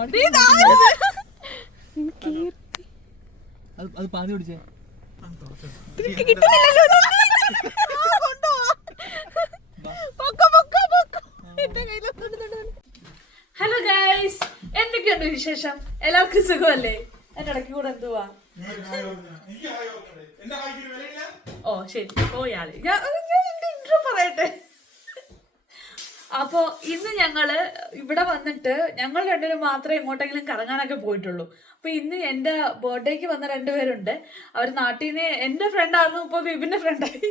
അത് പാതി പിടിച്ചേ. ഹലോ ഗൈസ്, എന്തൊക്കെയുണ്ട് വിശേഷം? എല്ലാവർക്കും സുഖമല്ലേ? എന്റെ ഇടയ്ക്ക് കൂടെ എന്തുവാ? ഓ ശരി, പോയാള് ഞാൻ ഇൻട്രോ പറയട്ടെ. അപ്പോ ഇന്ന് ഞങ്ങള് ഇവിടെ വന്നിട്ട് ഞങ്ങൾ രണ്ടുപേരും മാത്രമേ എങ്ങോട്ടെങ്കിലും കറങ്ങാനൊക്കെ പോയിട്ടുള്ളൂ. അപ്പൊ ഇന്ന് എന്റെ ബർത്ത്ഡേക്ക് വന്ന രണ്ടുപേരുണ്ട്. അവർ നാട്ടിൽ നിന്ന് എന്റെ ഫ്രണ്ടായിരുന്നു, ഇപ്പൊ വിപിന്റെ ഫ്രണ്ടായി.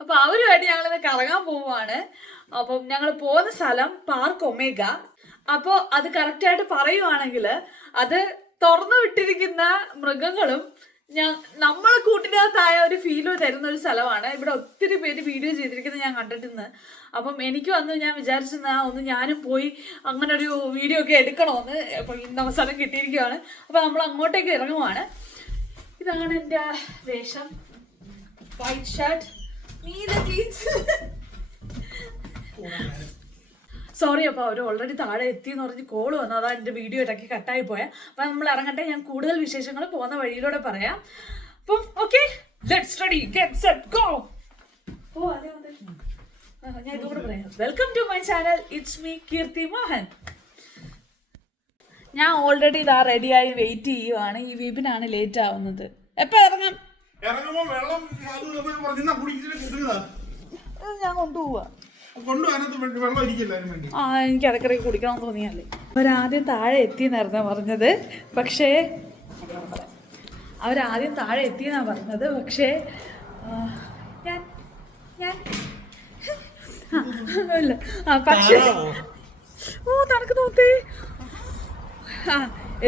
അപ്പൊ അവരുമായിട്ട് ഞങ്ങളിന്ന് കറങ്ങാൻ പോവുകയാണ്. അപ്പം ഞങ്ങൾ പോകുന്ന സ്ഥലം പാർക്ക് ഒമേഗ. അപ്പോൾ അത് കറക്റ്റായിട്ട് പറയുവാണെങ്കിൽ അത് തുറന്നു വിട്ടിരിക്കുന്ന മൃഗങ്ങളും നമ്മളെ കൂട്ടിനകത്തായ ഒരു ഫീല് തരുന്ന ഒരു സ്ഥലമാണ്. ഇവിടെ ഒത്തിരി പേര് വീഡിയോ ചെയ്തിരിക്കുന്നത് ഞാൻ കണ്ടിട്ടുണ്ട്. അപ്പം എനിക്ക് വന്ന് ഞാൻ വിചാരിച്ചെന്നാ ഒന്ന് ഞാനും പോയി അങ്ങനെ ഒരു വീഡിയോ ഒക്കെ എടുക്കണമെന്ന്. അപ്പം ഇന്ന് അവസരം കിട്ടിയിരിക്കുകയാണ്. അപ്പം നമ്മൾ അങ്ങോട്ടേക്ക് ഇറങ്ങുവാണ്. ഇതാണ് എൻ്റെ വേഷം. വൈറ്റ് ഷർട്ട്, നീല ജീൻസ്. സോറി, അപ്പോൾ അവർ ഓൾറെഡി താഴെ എത്തിയെന്ന് പറഞ്ഞ് കോള് വന്നു. അതാ എൻ്റെ വീഡിയോ ഇടയ്ക്ക് കട്ടായി പോയാൽ. അപ്പം നമ്മൾ ഇറങ്ങട്ടെ. ഞാൻ കൂടുതൽ വിശേഷങ്ങൾ പോകുന്ന വഴിയിലൂടെ പറയാം. അപ്പം okay, let's ready, get set, go. ഓ അതെ അതെ, ഞാൻ ഇതുകൂടെ പറയാം. Welcome to my channel, it's me Keerthi Mohan. ഞാൻ ഓൾറെഡി ഇതാ റെഡിയായി വെയിറ്റ് ചെയ്യുവാണ്. ഈ വിപിനാണ് ലേറ്റ് ആവുന്നത്. എപ്പോൾ ഇറങ്ങാം? ഞാൻ കൊണ്ടുപോവാ. എനിക്ക് ഇടയ്ക്കിടയ്ക്ക് കുടിക്കണം തോന്നിയല്ലേ. അവരാദ്യം താഴെ എത്തിയെന്നായിരുന്നു പറഞ്ഞത്. പക്ഷേ പക്ഷേ തണുക്ക് നോത്തേ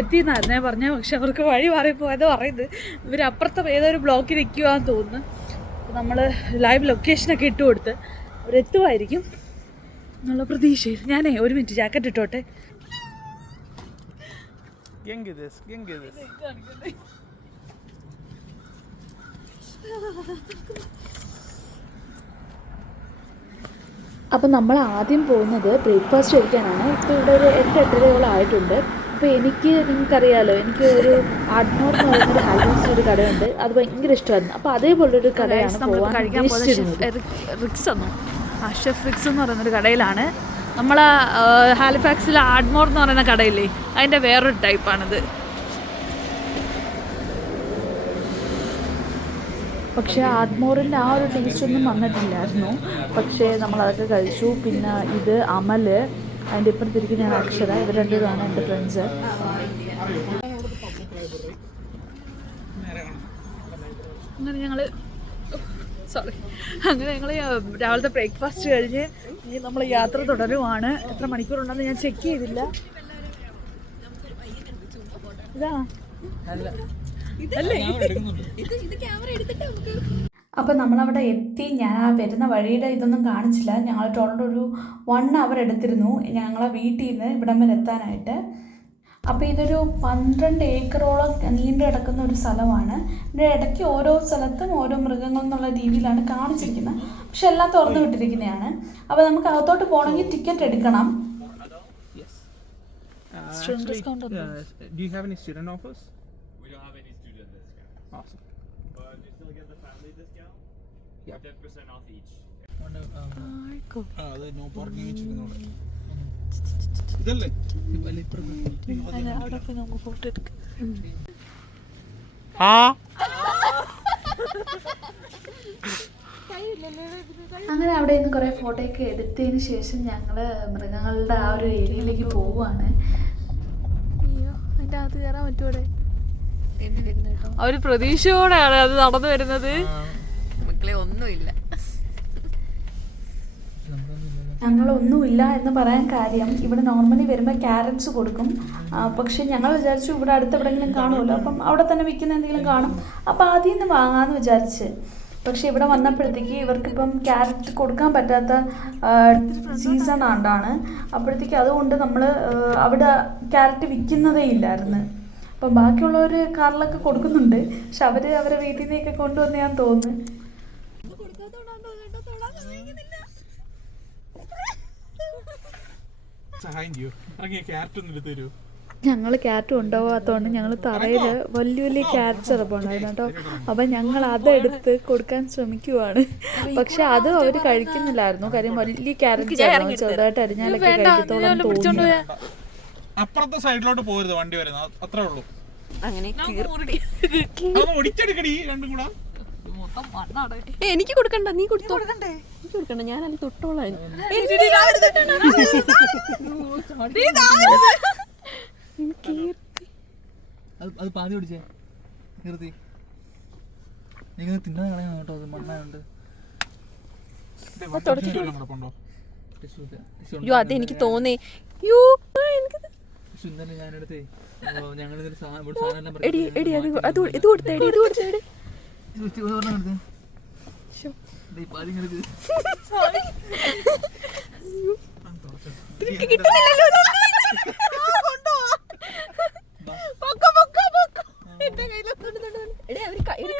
എത്തിയെന്നായിരുന്നേ പറഞ്ഞത്. പക്ഷെ അവർക്ക് വഴി മാറിപ്പോയത് പറയുന്നത് ഇവരപ്പുറത്തെ ഏതൊരു ബ്ലോക്കിൽ നിൽക്കുവാന്ന് തോന്നുന്നു. നമ്മൾ ലൈവ് ലൊക്കേഷനൊക്കെ ഇട്ട് കൊടുത്ത് അവരെത്തുമായിരിക്കും എന്നുള്ള പ്രതീക്ഷയിൽ. ഞാനേ ഒരു മിനിറ്റ് ജാക്കറ്റ് ഇട്ടോട്ടെ. അപ്പം നമ്മൾ ആദ്യം പോകുന്നത് ബ്രേക്ക്ഫാസ്റ്റ് കഴിക്കാനാണ്. ഇപ്പോൾ ഇവിടെ ഒരു 8-8:30 ആയിട്ടുണ്ട്. അപ്പോൾ നിങ്ങൾക്കറിയാമല്ലോ, എനിക്ക് ഒരു ആഡ്നോർ എന്ന് പറയുന്നൊരു ഹാൽബോക്സിൽ ഒരു കടയുണ്ട്. അത് ഭയങ്കര ഇഷ്ടമായിരുന്നു. അപ്പോൾ അതേപോലൊരു കടയാണ് കഴിക്കാൻ പോകുന്നത്. ഷെഫ് റിക്സ് എന്ന് പറയുന്നൊരു കടയിലാണ്. നമ്മൾ ഹാലിഫാക്സിൽ ആഡ്മോർ എന്ന് പറയുന്ന കടയില്ലേ, അതിൻ്റെ വേറൊരു ടൈപ്പാണിത്. പക്ഷേ ആഡ്മോറിൻ്റെ ആ ഒരു ടേസ്റ്റ് ഒന്നും വന്നിട്ടില്ലായിരുന്നു. പക്ഷേ നമ്മളതൊക്കെ കഴിച്ചു. പിന്നെ ഇത് അമല്, അതിൻ്റെ ഇപ്പുറത്തിരിക്കുന്ന അക്ഷര, ഇവർ രണ്ടുപേരാണ് എൻ്റെ ഫ്രണ്ട്സ്. അങ്ങനെ ഞങ്ങൾ രാവിലത്തെ ബ്രേക്ക്ഫാസ്റ്റ് കഴിഞ്ഞ് ഇനി നമ്മൾ യാത്ര തുടരുവാണ്. എത്ര മണിക്കൂറുണ്ടെന്ന് ഞാൻ ചെക്ക് ചെയ്തില്ല. അപ്പം നമ്മളവിടെ എത്തി. ഞാൻ ആ വരുന്ന വഴിയുടെ ഇതൊന്നും കാണിച്ചില്ല. ഞങ്ങൾ ടോട്ടൽ ഒരു 1 അവർ എടുത്തിരുന്നു ഞങ്ങളെ വീട്ടിൽ നിന്ന് ഇവിടം വരെ എത്താനായിട്ട്. അപ്പോൾ ഇതൊരു 12 ഏക്കറോളം നീണ്ടു കിടക്കുന്ന ഒരു സ്ഥലമാണ്. ഇതിൻ്റെ ഇടയ്ക്ക് ഓരോ സ്ഥലത്തും ഓരോ മൃഗങ്ങൾ എന്നുള്ള രീതിയിലാണ് കാണിച്ചിരിക്കുന്നത്. പക്ഷെ എല്ലാം തുറന്നു വിട്ടിരിക്കുന്നതാണ്. അപ്പോൾ നമുക്ക് അകത്തോട്ട് പോകണമെങ്കിൽ ടിക്കറ്റ് എടുക്കണം. അങ്ങനെ അവിടെ നിന്ന് കുറേ ഫോട്ടോയൊക്കെ എടുത്തതിന് ശേഷം ഞങ്ങൾ മൃഗങ്ങളുടെ ആ ഒരു ഏരിയയിലേക്ക് പോവുകയാണ്. അയ്യോ, അതിൻ്റെ അകത്ത് കയറാൻ പറ്റൂടെ? അവർ പ്രതീക്ഷയോടെയാണ് അത് നടന്നു വരുന്നത്. മക്കളെ ഒന്നുമില്ല, ഞങ്ങളൊന്നുമില്ല എന്ന് പറയാൻ കാര്യം, ഇവിടെ നോർമലി വരുമ്പോൾ ക്യാരറ്റ്സ് കൊടുക്കും. പക്ഷെ ഞങ്ങൾ വിചാരിച്ചു ഇവിടെ അടുത്ത് എവിടെയെങ്കിലും കാണുമല്ലോ, അപ്പം അവിടെ തന്നെ വിൽക്കുന്ന എന്തെങ്കിലും കാണും, അപ്പം ആദ്യം നിന്ന് വാങ്ങാമെന്ന് വിചാരിച്ച്. പക്ഷെ ഇവിടെ വന്നപ്പോഴത്തേക്ക് ഇവർക്കിപ്പം ക്യാരറ്റ് കൊടുക്കാൻ പറ്റാത്ത സീസൺ ആണ്ടാണ്. അപ്പോഴത്തേക്ക് അതുകൊണ്ട് നമ്മൾ അവിടെ ക്യാരറ്റ് വിൽക്കുന്നതേ ഇല്ലായിരുന്നു. അപ്പം ബാക്കിയുള്ളവർ കാറിലൊക്കെ കൊടുക്കുന്നുണ്ട്. പക്ഷെ അവരെ വീട്ടിൽ നിന്നൊക്കെ കൊണ്ടുവന്ന് ഞാൻ തോന്നുന്നു. സഹായം ചെയ്യൂ, ഇറങ്ങിയ ക്യാരറ്റ് ഒന്നും എടുത്ത് തരൂ. ഞങ്ങൾ ക്യാരറ്റ് കൊണ്ടുപോകാത്തതുകൊണ്ട് ഞങ്ങൾ തറയിൽ വലിയ വലിയ ക്യാരറ്റ്സ് ഇറപ്പുണ്ടായിരുന്നു കേട്ടോ. അപ്പം ഞങ്ങൾ അതെടുത്ത് കൊടുക്കാൻ ശ്രമിക്കുവാണ്. പക്ഷെ അത് അവർ കഴിക്കുന്നില്ലായിരുന്നു. കാര്യം വലിയ ക്യാരറ്റ്സ് ആയിരുന്നു. ചെറുതായിട്ട് അരിഞ്ഞാലൊക്കെ കഴിക്കത്തോളം തോന്നി. അപ്പുറത്തെ സൈഡിലോട്ട് പോരുത് വണ്ടി വരുന്നത്, അത്രേ ഉള്ളൂ. എനിക്ക് കൊടുക്കണ്ട, നീ കൊടുത്തോ. എനിക്ക് കൊടുക്കണ്ട, ഞാൻ അത് തൊട്ടോളാം. അത് പാതി പിടിച്ചേ നിർത്തി. എനിക്കത് തിന്നാൻ കളയാൻ കേട്ടോ, അത് മണ്ണായോണ്ട്. അയ്യോ അതെനിക്ക് തോന്നി. ഇന്നലെ ഞാനെടുത്തേ ഞങ്ങൾ ഇത് കൊടുത്തേ.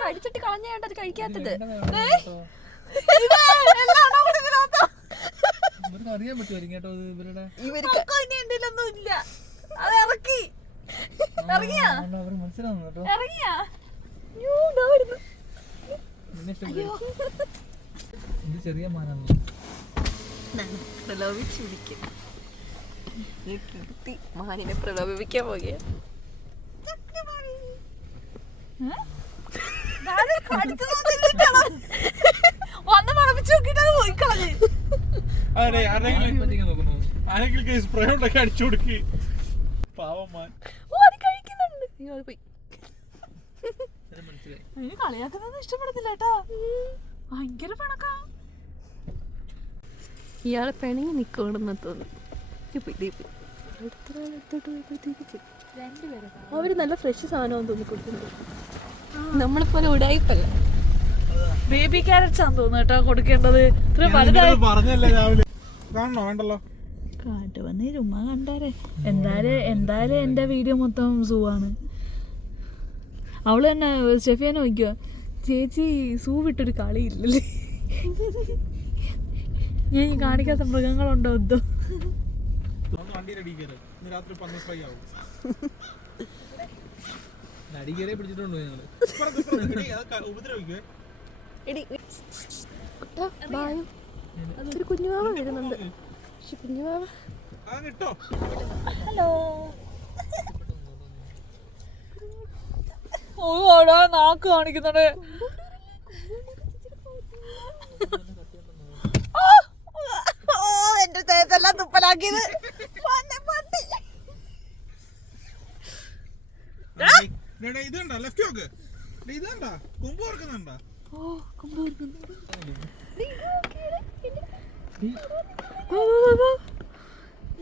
കടിച്ചിട്ട് കളഞ്ഞാണ്ട് അത് കഴിക്കാത്തത്. അറിയാൻ പറ്റുമായിരിക്കും കേട്ടോ ഇവരുടെ. അവർ മനസ്സിലാവുന്നു കേട്ടോ. ഇത് ചെറിയ മാനാണ്. പ്രലോഭിച്ചിരിക്കും. മാനിനെ പ്രലോഭിപ്പിക്കാൻ പോകുക. ആരെങ്കിലും സ്പ്രേ ഉണ്ടാക്കി അടിച്ചു കൊടുക്കി. പാവമാൻ കളിയാക്കുന്നത് ഇഷ്ടപ്പെടുന്നില്ല കേട്ടോ. ഭയങ്കര പണക്കാ. ഇയാളെ പിണങ്ങി നിൽക്കണമെന്ന് തോന്നുന്നു. അവര് നല്ല ഫ്രഷ് സാധനം തോന്നി കൊടുക്കുന്നത്. നമ്മളിപ്പോലെ ഉടായിപ്പല്ല. ബേബി ക്യാരറ്റ്സ് ആണെന്ന് തോന്നുന്നു കേട്ടോ കൊടുക്കേണ്ടത്. ഇത്ര പറഞ്ഞല്ലേ രാവിലെ. കാണണോ? വേണ്ടല്ലോ. കാട്ട് വന്ന് ചുമ്മാ കണ്ടാരേ. എന്തായാലും എന്റെ വീഡിയോ മൊത്തം സൂ ആണ്. അവള് തന്നെ സ്റ്റെഫിയാനെ നോക്കുക, ചേച്ചി സൂ വിട്ടൊരു കളിയില്ലല്ലേ. ഞാൻ ഈ കാണിക്കാത്ത മൃഗങ്ങളുണ്ടോ എന്തോ. നടികരെ പിടിച്ചിട്ടുണ്ടോ ഞങ്ങള്? ഒരു കുഞ്ഞുമാവ വരുന്നുണ്ട്. കുഞ്ഞുമാവ ഹലോ. ഓടാ നാക്ക് കാണിക്കുന്നുണ്ട്. എന്റെ തേത്തെല്ലാം തുപ്പലാക്കിയത്. ഇതുണ്ടോ ലെഫ്റ്റ് നോക്ക്. ഇതുണ്ടോ കൊമ്പ് ഓർക്കുന്നുണ്ടോ?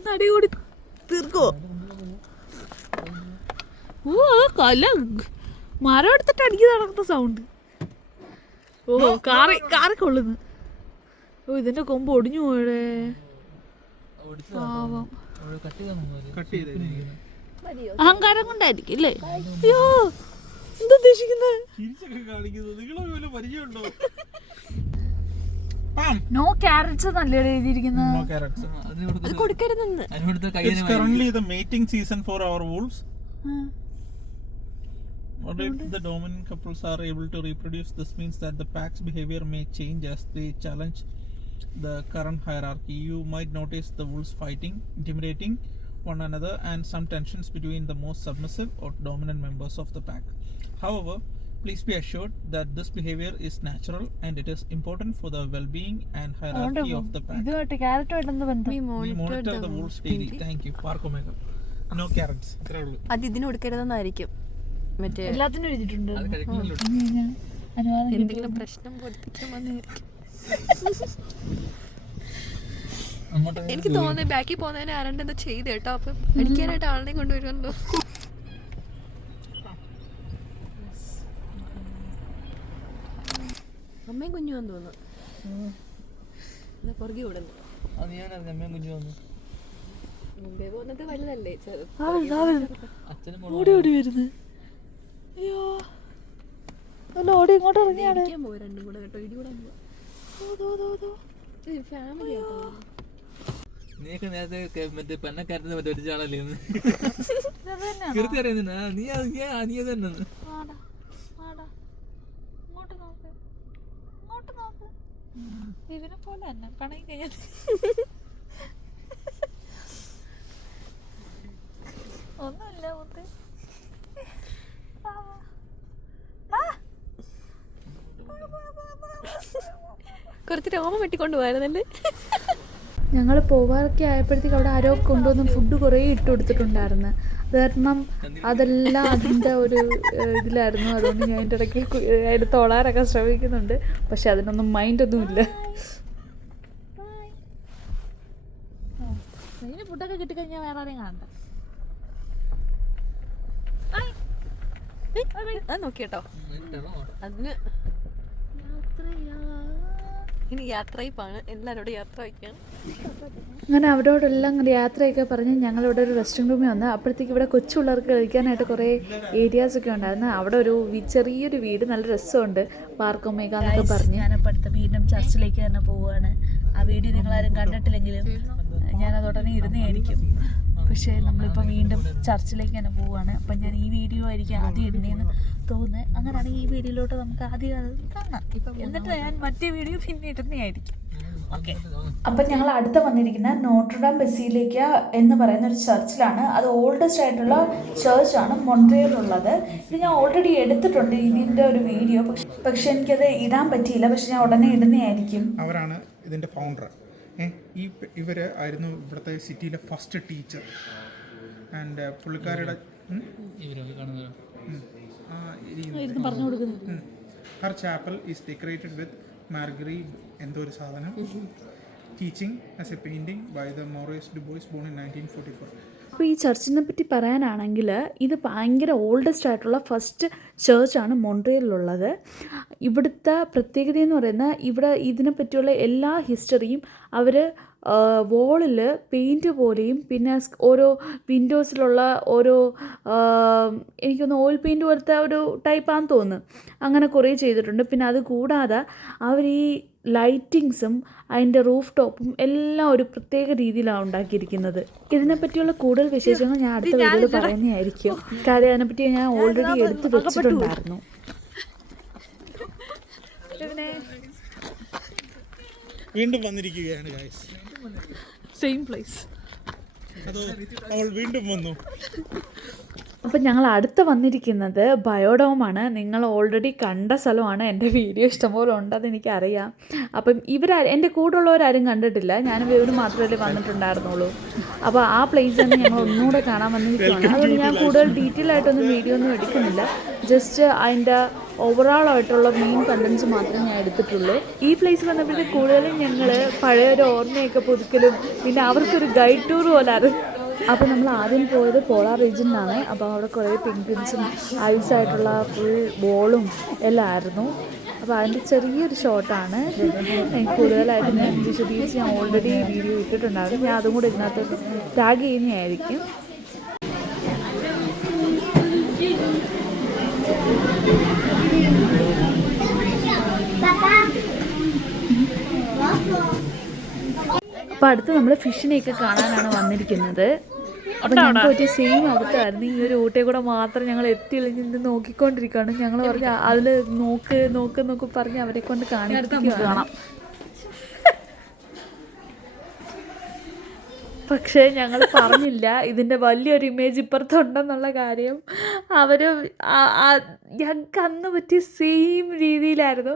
നടികൂടി തീർക്കോ? ഓ കല മരം എടുത്തിട്ട് അടിക്കുന്ന നടക്കുന്ന സൗണ്ട്. ഓ കാറി കൊള്ളുന്നു. ഓ ഇതിന്റെ കൊമ്പ് ഒടിഞ്ഞു പോയടേ. പാവം. അഹങ്കാരം കൊണ്ടായിരിക്കും അല്ലേ? അയ്യോ എന്താ ഉദ്ദേശിക്കുന്നത്? നോ ക്യാരറ്റ്സ് നല്ല എഴുതിയിരിക്കുന്നത്. കൊടുക്കരുതെന്ന്. It's currently the mating season for our wolves. What if the dominant couples are able to reproduce? This means that the pack's behavior may change as they challenge the current hierarchy. You might notice the wolves fighting, intimidating one another, and some tensions between the most submissive or dominant members of the pack. However, please be assured that this behavior is natural and it is important for the well-being and hierarchy of the pack. We monitor the wolves daily. Thank you. Park Omega. No carrots. അത് ഇതിന് കൊടുക്കരുതെന്നായിരിക്കും. മറ്റേ എല്ലാത്തിനും എഴുതിയിട്ടുണ്ട്. എന്തെങ്കിലും പ്രശ്നം ബോധിപ്പിക്കാൻ വന്നായിരിക്കും. എനിക്ക് തോന്നുന്നു ബാക്കിൽ പോകുന്നതിന് ആരണ്ട് എന്താ ചെയ്ത് കേട്ടോ. അപ്പൊ അടിക്കാനായിട്ട് ആളിനെ കൊണ്ടുവരുമല്ലോ. അമ്മയും കുഞ്ഞുവാന്ന് തോന്നുന്നു. പുറകെ ഓടുന്നു. മുമ്പേ പോകുന്നത് വലുതല്ലേ? ഓടി ഓടി വരുന്നത്. അയ്യോ ഓടി ഇങ്ങോട്ട് ഇറങ്ങിയാണ്. രണ്ടും കൂടെ കേട്ടോ. ഇടി കൂടാൻ പോവാ. ഫാമിലി നീയൊക്കെ നേരത്തെ മറ്റേ പെണ്ണക്കാരത്തിന് മറ്റേ ഒരിച്ചാളല്ലേ കീർത്തി അറിയുന്ന നീ അത് തന്നെ ഇവനെ പോലെ തന്നെ പണി കഴിഞ്ഞാൽ ഒന്നുമില്ല മുത്ത്. കുറച്ച് രോമം വെട്ടിക്കൊണ്ട് പോയായിരുന്നല്ലേ. ഞങ്ങൾ പോവാറൊക്കെ ആയപ്പോഴത്തേക്ക് അവിടെ ആരോ കൊണ്ടുവന്ന് ഫുഡ് കുറേ ഇട്ട് കൊടുത്തിട്ടുണ്ടായിരുന്നു. അത് കാരണം അതെല്ലാം അതിൻ്റെ ഒരു ഇതിലായിരുന്നു. അതുകൊണ്ട് ഞാൻ അതിൻ്റെ ഇടയ്ക്ക് എടുത്തോളാറൊക്കെ ശ്രമിക്കുന്നുണ്ട്. പക്ഷെ അതിനൊന്നും മൈൻഡൊന്നുമില്ല. ഇതിന് ഫുഡൊക്കെ കിട്ടിക്കഴിഞ്ഞാൽ വേറെ ആരെയും കാണണ്ട. അത് നോക്കിട്ടോ, അതിന് ഇനി യാത്രയിപ്പാണ്. എല്ലാവരോടും യാത്ര വയ്ക്കാണ്. അങ്ങനെ അവരോടെല്ലാം യാത്രയൊക്കെ പറഞ്ഞ് ഞങ്ങളിവിടെ ഒരു റെസ്റ്റോറൻറ്റ് റൂമിൽ വന്ന് അപ്പോഴത്തേക്ക് ഇവിടെ കൊച്ചു പിള്ളേർക്ക് കളിക്കാനായിട്ട് കുറേ ഏരിയാസൊക്കെ ഉണ്ടായിരുന്നു. അവിടെ ഒരു ചെറിയൊരു വീട്, നല്ല രസമുണ്ട്, പാർക്കൊമേക എന്നൊക്കെ പറഞ്ഞ്. ഞാനപ്പോൾ അടുത്ത വീണ്ടും ചർച്ചിലേക്ക് തന്നെ പോവുകയാണ്. ആ വീഡിയോ നിങ്ങളാരും കണ്ടിട്ടില്ലെങ്കിലും ഞാനത് ഉടനെ ഇടുന്നതായിരിക്കും. പക്ഷേ നമ്മളിപ്പോൾ വീണ്ടും ചർച്ചിലേക്ക് തന്നെ പോവുകയാണ്. അപ്പം ഞാൻ ഈ വീഡിയോ ആയിരിക്കും ആദ്യം ഇടുന്നതെന്ന് തോന്നുന്നത്. അങ്ങനെയാണെങ്കിൽ ഈ വീഡിയോയിലോട്ട് നമുക്ക് ആദ്യം അത് കാണാം. എന്നിട്ട് ഞാൻ മറ്റേ വീഡിയോ പിന്നെ ഇടുന്നതായിരിക്കും. ഓക്കെ. അപ്പം ഞങ്ങൾ അടുത്ത് വന്നിരിക്കുന്ന നോട്രഡാം ബസിലിക്ക എന്ന് പറയുന്ന ഒരു ചർച്ചിലാണ്. അത് ഓൾഡസ്റ്റ് ആയിട്ടുള്ള ചർച്ചാണ് മൊൺട്രിയലിലുള്ളത്. ഇത് ഞാൻ ഓൾറെഡി എടുത്തിട്ടുണ്ട് ഇതിൻ്റെ ഒരു വീഡിയോ. പക്ഷെ എനിക്കത് ഇടാൻ പറ്റിയില്ല. പക്ഷെ ഞാൻ ഉടനെ ഇടുന്നതായിരിക്കും. അവരാണ് ഇതിൻ്റെ ഫൗണ്ടർ. ഇവർ ആയിരുന്നു ഇവിടുത്തെ സിറ്റിയിലെ ഫസ്റ്റ് ടീച്ചർ. ആൻഡ് പുള്ളിക്കാരുടെ her chapel is decorated with Margery എന്തോ ഒരു സാധനം. Teaching as a painting by the Morris Dubois born in 1944. അപ്പോൾ ഈ ചർച്ചിനെ പറ്റി പറയാനാണെങ്കിൽ ഇത് ഭയങ്കര ഓൾഡസ്റ്റ് ആയിട്ടുള്ള ഫസ്റ്റ് ചേർച്ചാണ് മൊൺട്രിയലിലുള്ളത്. ഇവിടുത്തെ പ്രത്യേകത എന്ന് പറയുന്നത് ഇവിടെ ഇതിനെപ്പറ്റിയുള്ള എല്ലാ ഹിസ്റ്ററിയും അവർ വോളിൽ പെയിൻറ്റ് പോലെയും പിന്നെ ഓരോ വിൻഡോസിലുള്ള ഓരോ എനിക്കൊന്ന് ഓയിൽ പെയിൻറ്റ് പോലത്തെ ഒരു ടൈപ്പാണെന്ന് തോന്നുന്നു, അങ്ങനെ കുറേ ചെയ്തിട്ടുണ്ട്. പിന്നെ അത് കൂടാതെ അവർ ഈ ലൈറ്റിങ്സും അതിൻ്റെ റൂഫ് ടോപ്പും എല്ലാം ഒരു പ്രത്യേക രീതിയിലാണ് ഉണ്ടാക്കിയിരിക്കുന്നത്. ഇതിനെപ്പറ്റിയുള്ള കൂടുതൽ വിശേഷങ്ങൾ ഞാൻ അടുത്ത വീഡിയോയിൽ പറയുന്നതായിരിക്കും. കാര്യം അതിനെപ്പറ്റി ഞാൻ ഓൾറെഡി എടുത്ത് വെച്ചിട്ടുണ്ടായിരുന്നു. വീണ്ടും വന്നിരിക്കുകയാണ് ഗൈസ്. Same place. അതോ അവൾ വീണ്ടും വന്നു. അപ്പം ഞങ്ങൾ അടുത്ത് വന്നിരിക്കുന്നത് ബയോഡോമാണ്. നിങ്ങൾ ഓൾറെഡി കണ്ട സ്ഥലമാണ്. എൻ്റെ വീഡിയോ ഇഷ്ടംപോലെ ഉണ്ടെന്ന് എനിക്കറിയാം. അപ്പം എൻ്റെ കൂടെയുള്ളവരാരും കണ്ടിട്ടില്ല. ഞാനും ഇവർ മാത്രമല്ലേ വന്നിട്ടുണ്ടായിരുന്നുള്ളൂ. അപ്പോൾ ആ പ്ലേസ് തന്നെ ഞങ്ങൾ ഒന്നുകൂടെ കാണാൻ വന്നിരിക്കുകയാണ്. അതുകൊണ്ട് ഞാൻ കൂടുതൽ ഡീറ്റെയിൽ ആയിട്ടൊന്നും വീഡിയോ ഒന്നും എടുക്കുന്നില്ല. ജസ്റ്റ് അതിൻ്റെ ഓവറോൾ ആയിട്ടുള്ള മെയിൻ കണ്ടൻസ് മാത്രമേ ഞാൻ എടുത്തിട്ടുള്ളൂ. ഈ പ്ലേസ് വന്നപ്പോഴത്തേക്ക് കൂടുതലും ഞങ്ങൾ പഴയൊരു ഓർമ്മയൊക്കെ പുതുക്കലും പിന്നെ അവർക്കൊരു ഗൈഡ് ടൂർ പോലായിരുന്നു. അപ്പോൾ നമ്മൾ ആദ്യം പോയത് പോളാർ റീജിയനിലാണ്. അപ്പോൾ അവിടെ കുറേ പെൻഗ്വിൻസും ഐസായിട്ടുള്ള ഫുൾ ബോളും എല്ലാം ആയിരുന്നു. അപ്പോൾ അതിൻ്റെ ചെറിയൊരു ഷോട്ടാണ്. കൂടുതലായിട്ട് ഞാൻ വിശദീകരിച്ച് ഞാൻ ഓൾറെഡി വീഡിയോ ഇട്ടിട്ടുണ്ടായിരുന്നു. ഞാൻ അതും കൂടെ ഇതിനകത്ത് ടാഗ് ചെയ്യുന്നതായിരിക്കും. അപ്പോൾ അടുത്ത് നമ്മൾ ഫിഷിനെയൊക്കെ കാണാനാണ് വന്നിരിക്കുന്നത്. അപ്പോൾ ഞങ്ങൾക്ക് പറ്റിയ സെയിം അവസ്ഥയായിരുന്നു. ഈ ഒരു ഊട്ടയെ കൂടെ മാത്രം ഞങ്ങൾ എത്തിയില്ലെങ്കിൽ നോക്കിക്കൊണ്ടിരിക്കുകയാണ്. ഞങ്ങൾ പറഞ്ഞ് അതിൽ നോക്ക് പറഞ്ഞ് അവരെ കൊണ്ട് കാണിക്കുകയാണ്. പക്ഷേ ഞങ്ങൾ പറഞ്ഞില്ല ഇതിൻ്റെ വലിയൊരു ഇമേജ് ഇപ്പുറത്തുണ്ടെന്നുള്ള കാര്യം. അവർ ഞങ്ങൾക്ക് അന്ന് പറ്റിയ സെയിം രീതിയിലായിരുന്നു.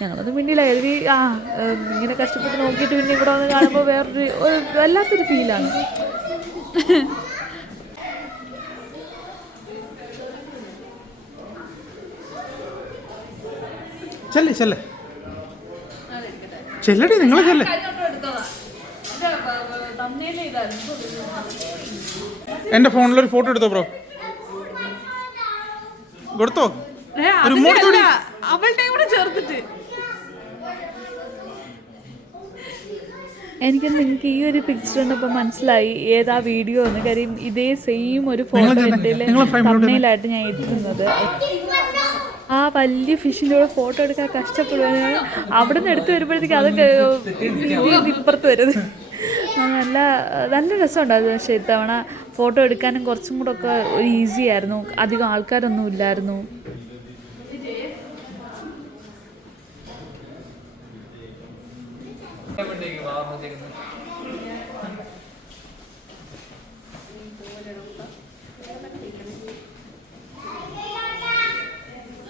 ഞങ്ങളൊന്നും പിന്നില്ല എഴുതി ഇങ്ങനെ കഷ്ടപ്പെട്ട് നോക്കിയിട്ട് പിന്നെ ഇവിടെ വന്ന് കാണുമ്പോൾ വേറൊരു വല്ലാത്തൊരു ഫീലാണ്. ചെല്ലടി നിങ്ങൾ ചെല്ലേ. എൻ്റെ ഫോണിലൊരു ഫോട്ടോ എടുത്തോ ബ്രോ. കൊടുത്തോ അവളുടെ കൂടെ ചേർത്തിട്ട്. എനിക്കൊന്ന് നിങ്ങൾക്ക് ഈ ഒരു പിക്ചർ കണ്ടപ്പോൾ മനസ്സിലായി ഏതാ വീഡിയോ എന്ന്. കാര്യം ഇതേ സെയിം ഒരു ഫോട്ടോ തമ്മയിലായിട്ട് ഞാൻ എടുക്കുന്നത്. ആ വലിയ ഫിഷിൻ്റെ കൂടെ ഫോട്ടോ എടുക്കാൻ കഷ്ടപ്പെടുകയാണ്. അവിടെ നിന്ന് എടുത്ത് വരുമ്പോഴത്തേക്ക് അതൊക്കെ ഇപ്പുറത്ത് വരുന്നത്. നല്ല നല്ല രസമുണ്ടായിരുന്നു. പക്ഷേ ഇത്തവണ ഫോട്ടോ എടുക്കാനും കുറച്ചും കൂടെ ഒക്കെ ഒരു ഈസി ആയിരുന്നു. അധികം ആൾക്കാരൊന്നും ഇല്ലായിരുന്നു.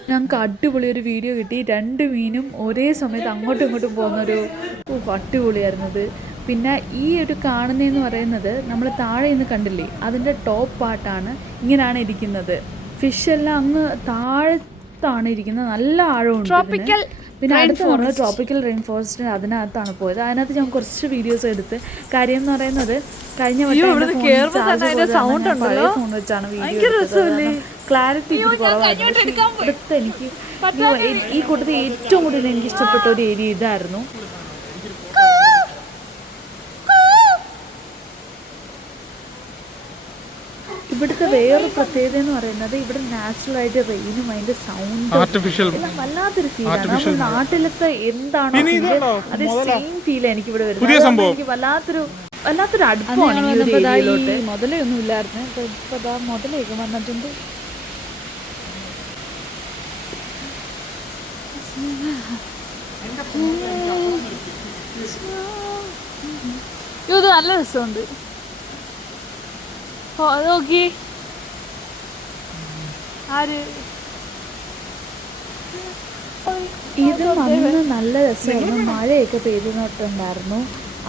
ഞങ്ങൾക്ക് അടിപൊളി ഒരു വീഡിയോ കിട്ടി. 2 മീനും ഒരേ സമയത്ത് അങ്ങോട്ടും ഇങ്ങോട്ടും പോകുന്നൊരു അടിപൊളിയായിരുന്നത്. പിന്നെ ഈ ഒരു കാണുന്നതെന്ന് പറയുന്നത് നമ്മൾ താഴെ നിന്ന് കണ്ടില്ലേ, അതിൻ്റെ ടോപ്പ് പാർട്ടാണ്. ഇങ്ങനെയാണ് ഇരിക്കുന്നത്. ഫിഷെല്ലാം അങ്ങ് താഴത്താണ് ഇരിക്കുന്നത്. നല്ല ആഴമുണ്ട്. പിന്നെ അടുത്ത് നമ്മൾ ട്രോപ്പിക്കൽ റെയിൻ ഫോറസ്റ്റ് അതിനകത്താണ് പോയത്. അതിനകത്ത് ഞാൻ കുറച്ച് വീഡിയോസ് എടുത്ത്. കാര്യം എന്ന് പറയുന്നത് കഴിഞ്ഞ ഫോൺ വെച്ചാണ് വീഡിയോ എടുത്തത്. ക്ലാരിറ്റി കുറവായിരുന്നു. ഇവിടുത്തെ എനിക്ക് ഈ കൂട്ടത്തിൽ ഏറ്റവും കൂടുതൽ എനിക്ക് ഇഷ്ടപ്പെട്ട ഒരു ഏരിയ ഇതായിരുന്നു. ഇവിടുത്തെ വേറൊരു പ്രത്യേകത എന്ന് പറയുന്നത് ഇവിടെ നാച്ചുറലായിട്ട് റെയിനും അതിന്റെ സൗണ്ടും എല്ലാം വല്ലാത്തൊരു ഫീലാണ്. നമ്മുടെ നാട്ടിലത്തെ എന്താണോ അതേ സെയിം ഫീൽ എനിക്ക് ഇവിടെ വരുന്നത്. എനിക്ക് വല്ലാത്തൊരു അടുപ്പമാണ് ഈ ഒരു ഏരിയയിലോട്ട്. മുതലൊന്നും ഇല്ലായിരുന്നു. ഇപ്പൊ മുതലേക്ക് വന്നിട്ടുണ്ട്. ഇത് നല്ല രസമുണ്ട്. നോക്കി ഇത് വന്ന് നല്ല രസമായിരുന്നു. മഴയൊക്കെ പെയ്തിട്ടുണ്ടായിരുന്നു.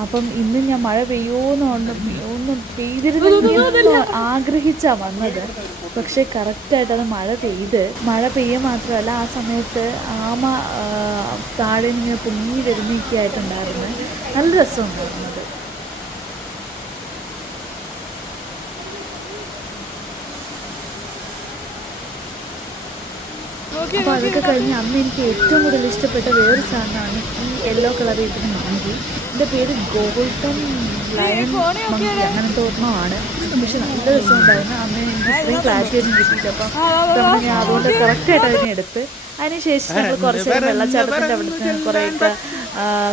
അപ്പം ഇന്ന് ഞാൻ മഴ പെയ്യുമെന്ന് പെയ്തിരുന്നു ആഗ്രഹിച്ചാണ് വന്നത്. പക്ഷേ കറക്റ്റായിട്ട് അത് മഴ പെയ്യുക മാത്രമല്ല, ആ സമയത്ത് ആമ താഴെ നിന്ന് പൊങ്ങി വരുന്നൊക്കെ ആയിട്ടുണ്ടായിരുന്നു. നല്ല രസമുണ്ടായിരുന്നത്. അപ്പോൾ അതൊക്കെ കഴിഞ്ഞ് അന്ന് എനിക്ക് ഏറ്റവും കൂടുതൽ ഇഷ്ടപ്പെട്ട വേറൊരു സാധനമാണ് ഈ യെല്ലോ കളർ ഇതിന് മങ്കി. എൻ്റെ പേര് ഗോൾഡൻ ലയൺ മങ്കി അങ്ങനത്തെ ഓർമ്മമാണ്. പക്ഷെ നല്ല രസമുണ്ടായിരുന്നു. അന്ന് എനിക്ക് ഇത്രയും ക്ലാരിറ്റി ഒന്നും കിട്ടിയില്ല. അപ്പം ഞാൻ അതുകൊണ്ട് കറക്റ്റായിട്ട് അതിനെ എടുത്ത് അതിനുശേഷം നമ്മൾ കുറച്ച് വെള്ളച്ചാട്ടത്തിൻ്റെ അവിടുത്തെ കുറേയൊക്കെ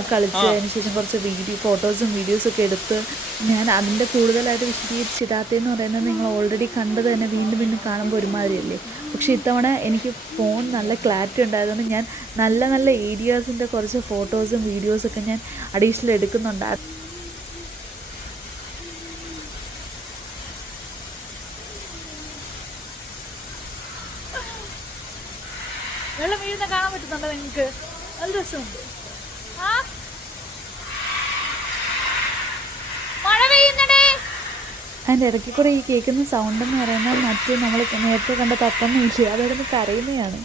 കളിച്ച് അതിനുശേഷം കുറച്ച് ഫോട്ടോസും വീഡിയോസൊക്കെ എടുത്ത് ഞാൻ അതിൻ്റെ കൂടുതലായിട്ട് വിശദീകരിച്ചിടാത്തതെന്ന് പറയുന്നത് നിങ്ങൾ ഓൾറെഡി കണ്ടത് തന്നെ വീണ്ടും വീണ്ടും കാണുമ്പോൾ ഒരുമാതിരിയല്ലേ. പക്ഷേ ഇത്തവണ എനിക്ക് ഫോൺ നല്ല ക്ലാരിറ്റി ഉണ്ടായതുകൊണ്ട് ഞാൻ നല്ല നല്ല ഏരിയാസിൻ്റെ കുറച്ച് ഫോട്ടോസും വീഡിയോസൊക്കെ ഞാൻ അഡീഷണൽ എടുക്കുന്നുണ്ടായിരുന്നു. വെള്ളം വീഴുന്ന കാണാൻ പറ്റുന്നുണ്ടോ നിങ്ങൾക്ക്? നല്ല രസമുണ്ട്. അതിൻ്റെ ഇടയ്ക്ക് കൂടെ ഈ കേൾക്കുന്ന സൗണ്ട് എന്ന് പറയുന്നത് മറ്റേ നമ്മൾ നേരത്തെ കണ്ട തത്തമ്മയില്ലേ, അതവിടെ നിന്ന് കരയുന്നതാണ്.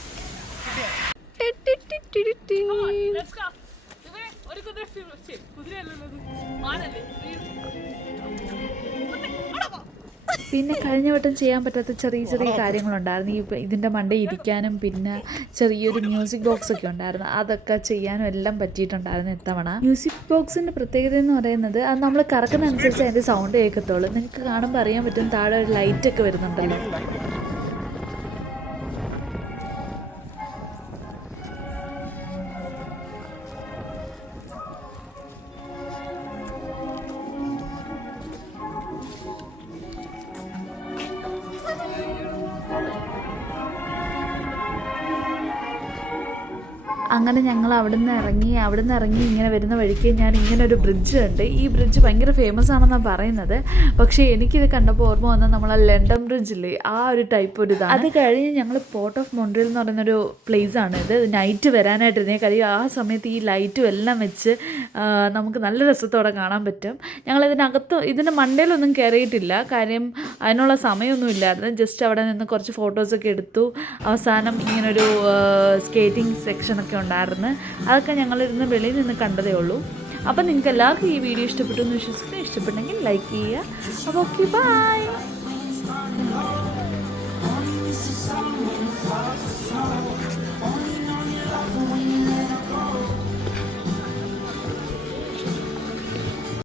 പിന്നെ കഴിഞ്ഞ വട്ടം ചെയ്യാൻ പറ്റാത്ത ചെറിയ ചെറിയ കാര്യങ്ങളുണ്ടായിരുന്നു. ഇതിൻ്റെ മണ്ടയിൽ ഇരിക്കാനും പിന്നെ ചെറിയൊരു മ്യൂസിക് ബോക്സ് ഒക്കെ ഉണ്ടായിരുന്നു. അതൊക്കെ ചെയ്യാനും എല്ലാം പറ്റിയിട്ടുണ്ടായിരുന്നു ഇത്തവണ. മ്യൂസിക് ബോക്സിൻ്റെ പ്രത്യേകത എന്ന് പറയുന്നത് അത് നമ്മൾ കറക്കുന്ന അനുസരിച്ച് അതിൻ്റെ സൗണ്ട് കേൾക്കത്തുള്ളൂ. നിങ്ങൾക്ക് കാണുമ്പോൾ അറിയാൻ പറ്റും താഴെ ഒരു ലൈറ്റൊക്കെ വരുന്നുണ്ടല്ലോ. അങ്ങനെ ഞങ്ങൾ അവിടെ നിന്ന് ഇറങ്ങി ഇങ്ങനെ വരുന്ന വഴിക്ക് ഞാൻ ഇങ്ങനെ ഒരു ബ്രിഡ്ജ് ഉണ്ട്. ഈ ബ്രിഡ്ജ് ഭയങ്കര ഫേമസ് ആണെന്നാണ് പറയുന്നത്. പക്ഷേ എനിക്കിത് കണ്ടപ്പോൾ ഓർമ്മ വന്നത് നമ്മളെ ലണ്ടൻ ബ്രിഡ്ജില്ലേ, ആ ഒരു ടൈപ്പ് ഒരു ഇതാണ്. അത് കഴിഞ്ഞ് ഞങ്ങൾ പോർട്ട് ഓഫ് മോൺട്രിയൽ എന്ന് പറയുന്നൊരു പ്ലേസാണ് ഇത്. നൈറ്റ് വരാനായിട്ടിരുന്നേ കാര്യം ആ സമയത്ത് ഈ ലൈറ്റും എല്ലാം വെച്ച് നമുക്ക് നല്ല രസത്തോടെ കാണാൻ പറ്റും. ഇതിൻ്റെ മണ്ടയിലൊന്നും കയറിയിട്ടില്ല, കാര്യം അതിനുള്ള സമയമൊന്നും ഇല്ലായിരുന്നു. ജസ്റ്റ് അവിടെ നിന്ന് കുറച്ച് ഫോട്ടോസൊക്കെ എടുത്തു. അവസാനം ഇങ്ങനൊരു സ്കേറ്റിംഗ് സെക്ഷനൊക്കെ ഉണ്ടായിരുന്നു. അതൊക്കെ ഞങ്ങളിരുന്ന് വെളിയിൽ നിന്ന് കണ്ടതേ ഉള്ളൂ. അപ്പം നിങ്ങൾക്ക് എല്ലാവർക്കും ഈ വീഡിയോ ഇഷ്ടപ്പെട്ടു എന്ന് വിശ്വസിക്കുന്നു. ഇഷ്ടപ്പെട്ടെങ്കിൽ ലൈക്ക് ചെയ്യുക. അപ്പോൾ ഓക്കെ, ബൈ.